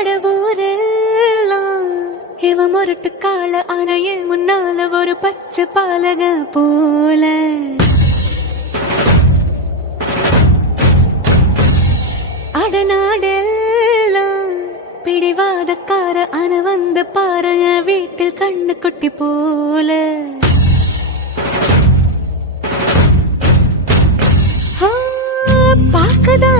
அடவூரெல்லாம் இவ முரட்டு கால ஆனையே முன்னால ஒரு பச்சை பாலக போல அடநாடெல்லாம் பிடிவாதக்கார ஆன வந்து பாருங்க வீட்டில் கண்ணு குட்டி போல பாக்கதா